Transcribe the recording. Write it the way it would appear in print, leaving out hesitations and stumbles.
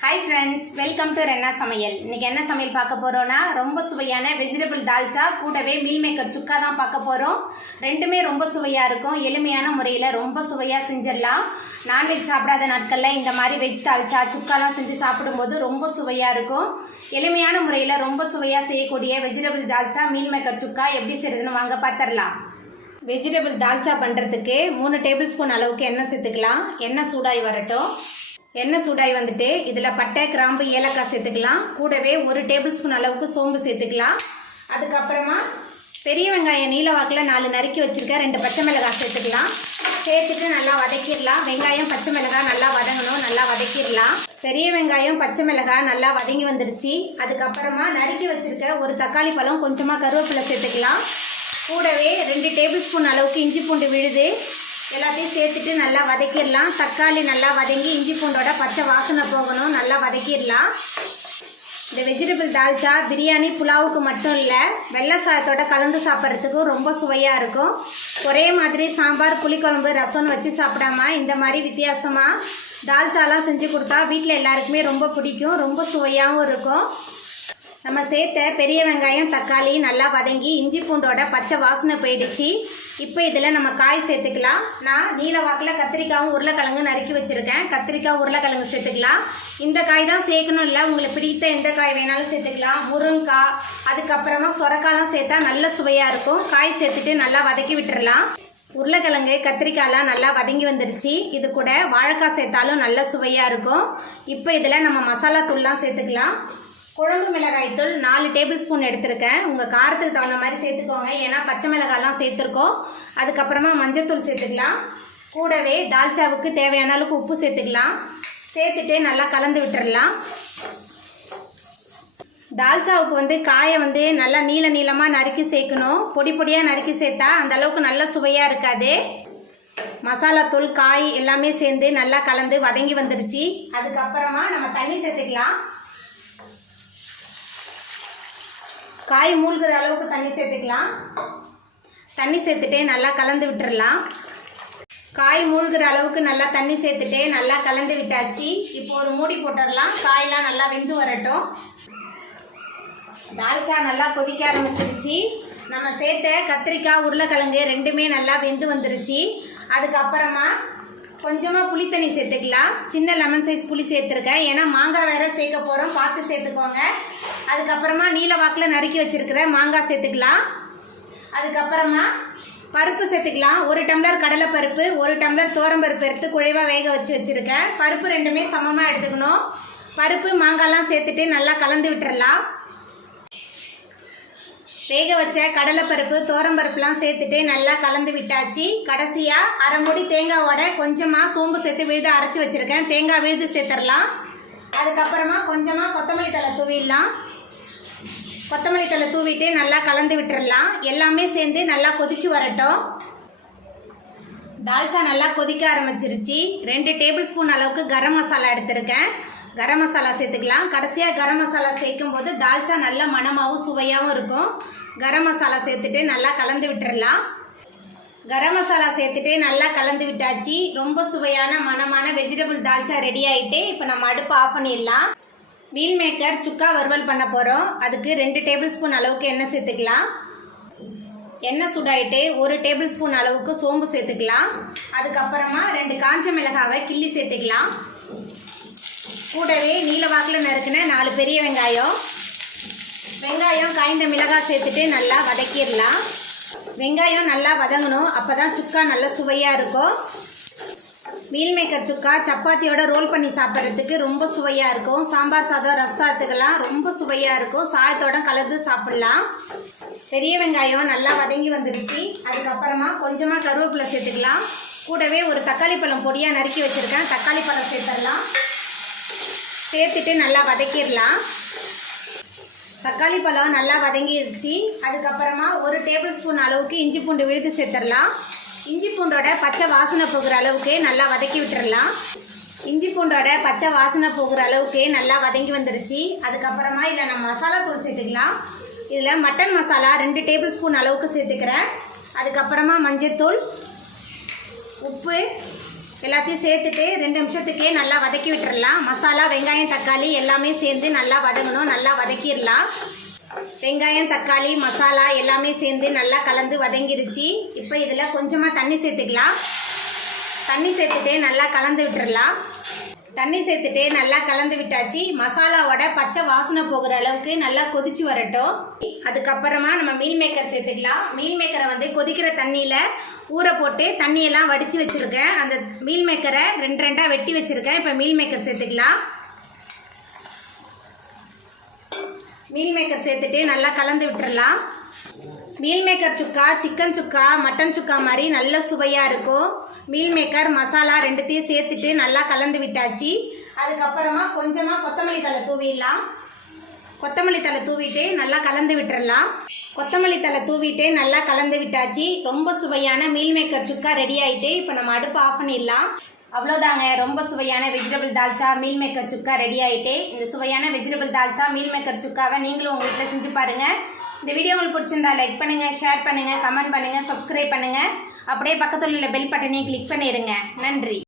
Hi friends welcome to रेन्ना समयल इनके என்ன சமையல் பார்க்க போறோம்னா ரொம்ப சுவையான வெஜிடபிள் தால்ச்சா கூடவே மீல் மேக்கர் சுக்கா தான் பார்க்க போறோம் ரெண்டுமே ரொம்ப சுவையா இருக்கும் எளிமையான முறையில் ரொம்ப சுவையா செஞ்சிரலாம் நான்வெஜ் சாப்பிடாத நாட்கள்ல இந்த மாதிரி வெஜ் தால்ச்சா சுக்காலாம் செஞ்சு சாப்பிடும்போது ரொம்ப சுவையா இருக்கும் எளிமையான முறையில் ரொம்ப சுவையா செய்யக்கூடிய வெஜிடபிள் தால்ச்சா மீல் மேக்கர் சுக்கா எப்படி செய்யறதுன்னு வாங்க பார்த்தறலாம் வெஜிடபிள் தால்ச்சா பண்றதுக்கு 3 டேபிள் ஸ்பூன் அளவுக்கு எண்ணெய் சேர்த்துக்கலாம் எண்ணெய் சூடாகி வரட்டும் எண்ணெய் சூடாகி வந்துட்டு இதில் பட்டை கிராம்பு ஏலக்காய் சேர்த்துக்கலாம் கூடவே 1 டேபிள் ஸ்பூன் அளவுக்கு சோம்பு சேர்த்துக்கலாம் அதுக்கப்புறமா பெரிய வெங்காயம் நீல வாக்கில் 4 நறுக்கி வச்சுருக்கேன் 2 பச்சை மிளகாய் சேர்த்துக்கலாம் சேர்த்துட்டு நல்லா வதக்கிடலாம் வெங்காயம் பச்சை மிளகாய் நல்லா வதங்கணும் நல்லா வதக்கிடலாம் பெரிய வெங்காயம் பச்சை மிளகாய் நல்லா வதங்கி வந்துருச்சு அதுக்கப்புறமா நறுக்கி வச்சுருக்க ஒரு தக்காளி பழம் கொஞ்சமாக கருவேப்பிலை சேர்த்துக்கலாம் கூடவே 2 டேபிள் ஸ்பூன் அளவுக்கு இஞ்சி பூண்டு விழுது எல்லாத்தையும் சேர்த்துட்டு நல்லா வதக்கிடலாம் தக்காளி நல்லா வதங்கி இஞ்சி பூண்டோட பச்சை வாசனை போகணும் நல்லா வதக்கிடலாம் இந்த வெஜிடபிள் தால்ச்சா பிரியாணி புலாவுக்கு மட்டும் இல்லை வெள்ளை சாதத்தோட கலந்து சாப்பிட்றதுக்கும் ரொம்ப சுவையாக இருக்கும் ஒரே மாதிரி சாம்பார் புளிக்குழம்பு ரசம்னு வச்சு சாப்பிடாம இந்த மாதிரி வித்தியாசமாக தால்ச்சாலாம் செஞ்சு கொடுத்தா வீட்டில் எல்லாருக்குமே ரொம்ப பிடிக்கும் ரொம்ப சுவையாகவும் இருக்கும் நம்ம சேர்த்த பெரிய வெங்காயம் தக்காளி நல்லா வதங்கி இஞ்சி பூண்டோட பச்சை வாசனை போயிடுச்சு இப்போ இதில் நம்ம காய் சேர்த்துக்கலாம் நான் நீல வாக்கில் கத்திரிக்காயும் உருளைக்கிழங்கு நறுக்கி வச்சுருக்கேன் கத்திரிக்காய் உருளைக்கிழங்கு சேர்த்துக்கலாம் இந்த காய் தான் சேர்க்கணும் இல்லை உங்களுக்கு பிடித்த எந்த காய் வேணாலும் சேர்த்துக்கலாம் முருங்கைக்காய் அதுக்கப்புறமா சொரக்காயெலாம் சேர்த்தா நல்ல சுவையாக இருக்கும் காய் சேர்த்துட்டு நல்லா வதக்கி விட்டுறலாம் உருளைக்கிழங்கு கத்திரிக்காயெலாம் நல்லா வதங்கி வந்துருச்சு இது கூட வாழைக்காய் சேர்த்தாலும் நல்ல சுவையாக இருக்கும் இப்போ இதில் நம்ம மசாலா தூள்லாம் சேர்த்துக்கலாம் குழம்பு மிளகாய் தூள் 4 டேபிள் ஸ்பூன் எடுத்திருக்கேன் உங்கள் காரத்துக்கு தகுந்த மாதிரி சேர்த்துக்கோங்க ஏன்னா பச்சை மிளகாய்லாம் சேர்த்துருக்கோம் அதுக்கப்புறமா மஞ்சத்தூள் சேர்த்துக்கலாம் கூடவே தால்ச்சாவுக்கு தேவையான அளவுக்கு உப்பு சேர்த்துக்கலாம் சேர்த்துட்டு நல்லா கலந்து விட்டுறலாம் தால்ச்சாவுக்கு காயை நல்லா நீளமாக நறுக்கி சேர்க்கணும் பொடி பொடியாக நறுக்கி சேர்த்தா அந்த அளவுக்கு நல்ல சுவையாக இருக்காது மசாலா தூள் காய் எல்லாமே சேர்ந்து நல்லா கலந்து வதங்கி வந்துருச்சு அதுக்கப்புறமா நம்ம தண்ணி சேர்த்துக்கலாம் காய் மூழ்கிற அளவுக்கு தண்ணி சேர்த்துக்கலாம் தண்ணி சேர்த்துட்டு நல்லா கலந்து விட்டுறலாம் காய் மூழ்கிற அளவுக்கு நல்லா தண்ணி சேர்த்துட்டு நல்லா கலந்து விட்டாச்சு இப்போ ஒரு மூடி போட்டுடலாம் காயெல்லாம் நல்லா வெந்து வரட்டும் தால்ச்சா நல்லா கொதிக்க ஆரம்பிச்சிருச்சு நம்ம சேர்த்த கத்திரிக்காய் உருளைக்கிழங்கு ரெண்டுமே நல்லா வெந்து வந்துருச்சு அதுக்கப்புறமா கொஞ்சமாக புளி தண்ணி சேர்த்துக்கலாம் சின்ன லெமன் சைஸ் புளி சேர்த்துருக்கேன் ஏன்னா மாங்காய் வேறு சேர்க்க போகிறோம் பார்த்து சேர்த்துக்கோங்க அதுக்கப்புறமா நீல வாக்கில் நறுக்கி வச்சுருக்கிற மாங்காய் சேர்த்துக்கலாம் அதுக்கப்புறமா பருப்பு சேர்த்துக்கலாம் 1 டம்ளர் கடலைப்பருப்பு 1 டம்ளர் துவரம்பருப்பு எடுத்து குழைவாக வேக வச்சுருக்கேன் பருப்பு ரெண்டுமே சமமாக எடுத்துக்கணும் பருப்பு மாங்காய்லாம் சேர்த்துட்டு நல்லா கலந்து விட்டுறலாம் வேக வச்ச கடலைப்பருப்பு துவரம்பருப்புலாம் சேர்த்துட்டு நல்லா கலந்து விட்டாச்சு கடைசியாக அரை மூடி தேங்காவோட கொஞ்சமாக சோம்பு சேர்த்து விழுது அரைச்சி வச்சுருக்கேன் தேங்காய் விழுது சேர்த்துடலாம் அதுக்கப்புறமா கொஞ்சமாக கொத்தமல்லி தழை தூவிடலாம் கொத்தமல்லி தழை தூவிட்டு நல்லா கலந்து விட்டுறலாம் எல்லாமே சேர்ந்து நல்லா கொதிச்சு வரட்டும் தால்ச்சா நல்லா கொதிக்க ஆரம்பிச்சிருச்சு 2 டேபிள் ஸ்பூன் அளவுக்கு கரம் மசாலா எடுத்திருக்கேன் கரம் மசாலா சேர்த்துக்கலாம் கடைசியாக கரம் மசாலா சேர்க்கும் போது தால்ச்சா நல்ல மணமாகவும் சுவையாகவும் இருக்கும் கரம் மசாலா சேர்த்துட்டு நல்லா கலந்து விட்டுறலாம் கரம் மசாலா சேர்த்துட்டு நல்லா கலந்து விட்டாச்சு ரொம்ப சுவையான மணமான வெஜிடபிள் தால்ச்சா ரெடி ஆகிட்டு இப்போ நம்ம அடுப்பு ஆஃப் பண்ணிடலாம் மீல் மேக்கர் சுக்கா வறுவல் பண்ண போகிறோம் அதுக்கு 2 டேபிள் ஸ்பூன் அளவுக்கு எண்ணெய் சேர்த்துக்கலாம் எண்ணெய் சூடாயிட்டு 1 டேபிள் ஸ்பூன் அளவுக்கு சோம்பு சேர்த்துக்கலாம் அதுக்கப்புறமா 2 காஞ்ச மிளகாவை கிள்ளி சேர்த்துக்கலாம் கூடவே நீல வாக்கில் நறுக்கின 4 பெரிய வெங்காயம் காய்ந்த மிளகாய் சேர்த்துட்டு நல்லா வதக்கிடலாம் வெங்காயம் நல்லா வதங்கணும் அப்போ தான் சுக்கா நல்ல சுவையாக இருக்கும் மீல் மேக்கர் சுக்கா சப்பாத்தியோட ரோல் பண்ணி சாப்பிட்றதுக்கு ரொம்ப சுவையாக இருக்கும் சாம்பார் சாதம் ரசாத்துக்கெல்லாம் ரொம்ப சுவையாக இருக்கும் சாதத்தோட கலந்து சாப்பிட்லாம் பெரிய வெங்காயம் நல்லா வதங்கி வந்துருச்சு அதுக்கப்புறமா கொஞ்சமாக கருவேப்பிலை சேர்த்துக்கலாம் கூடவே ஒரு தக்காளி பழம் பொடியாக நறுக்கி வச்சுருக்கேன் தக்காளி பழம் சேர்த்துடலாம் சேர்த்துட்டு நல்லா வதக்கிடலாம் தக்காளி பழம் நல்லா வதங்கிடுச்சு அதுக்கப்புறமா 1 டேபிள் ஸ்பூன் அளவுக்கு இஞ்சி பூண்டு விழுது சேர்த்துடலாம் இஞ்சி பூண்டோட பச்சை வாசனை போகிற அளவுக்கு நல்லா வதக்கி விட்டுறலாம் இஞ்சி பூண்டோட பச்சை வாசனை போகிற அளவுக்கு நல்லா வதங்கி வந்துருச்சு அதுக்கப்புறமா இதில் நம்ம மசாலா தூள் சேர்த்துக்கலாம் இதில் மட்டன் மசாலா 2 டேபிள் ஸ்பூன் அளவுக்கு சேர்த்துக்கிறேன் அதுக்கப்புறமா மஞ்சத்தூள் உப்பு எல்லாத்தையும் சேர்த்துட்டு 2 நிமிஷத்துக்கே நல்லா வதக்கி விட்டுறலாம். மசாலா, வெங்காயம், தக்காளி எல்லாமே சேர்ந்து நல்லா வதங்கணும். நல்லா வதக்கிடலாம். வெங்காயம், தக்காளி, மசாலா எல்லாமே சேர்ந்து நல்லா கலந்து வதங்கிருச்சு. இப்போ இதில் கொஞ்சமாக தண்ணி சேர்த்துக்கலாம். தண்ணி சேர்த்துட்டு நல்லா கலந்து விட்டுறலாம். தண்ணி சேர்த்துட்டு நல்லா கலந்து விட்டாச்சு. மசாலாவோட பச்சை வாசனை போகிற அளவுக்கு நல்லா கொதிச்சு வரட்டும். அதுக்கப்புறமா நம்ம மீல் மேக்கர் சேர்த்துக்கலாம். மீல் மேக்கரை வந்து கொதிக்கிற தண்ணியில் ஊற போட்டு தண்ணியெல்லாம் வடித்து வச்சுருக்கேன். அந்த மீல் மேக்கரை 2 வெட்டி வச்சுருக்கேன். இப்போ மீல் மேக்கர் சேர்த்துக்கலாம். மீல் மேக்கர் சேர்த்துட்டு நல்லா கலந்து விட்டுறலாம். மீல் மேக்கர் சுக்கா சிக்கன் சுக்கா மட்டன் சுக்கா மாதிரி நல்ல சுவையாக இருக்கும். மீல் மேக்கர் மசாலா 2த்தையும் சேர்த்துட்டு நல்லா கலந்து விட்டாச்சு. அதுக்கப்புறமா கொஞ்சமாக கொத்தமல்லி தழை தூவிடலாம். கொத்தமல்லி தழை தூவிட்டு நல்லா கலந்து விட்டுறலாம். கொத்தமல்லி தழை தூவிட்டு நல்லா கலந்து விட்டாச்சு. ரொம்ப சுவையான மீல் மேக்கர் சுக்கா ரெடி ஆகிட்டு இப்போ நம்ம அடுப்பு ஆஃப் பண்ணிடலாம். அவ்வளோதாங்க, ரொம்ப சுவையான வெஜிடபிள் தால்ச்சா மீல் மேக்கர் சுக்கா ரெடி ஆகிட்டு. இந்த சுவையான வெஜிடபிள் தால்ச்சா மீல் மேக்கர் சுக்காவை நீங்களும் உங்கள் வீட்டில் செஞ்சு பாருங்கள். இந்த வீடியோ உங்களுக்கு பிடிச்சிருந்தா லைக் பண்ணுங்கள், ஷேர் பண்ணுங்கள், கமெண்ட் பண்ணுங்கள், சப்ஸ்கிரைப் பண்ணுங்கள். அப்படியே பக்கத்தில் உள்ள பெல் பட்டனையும் கிளிக் பண்ணிடுங்க. நன்றி.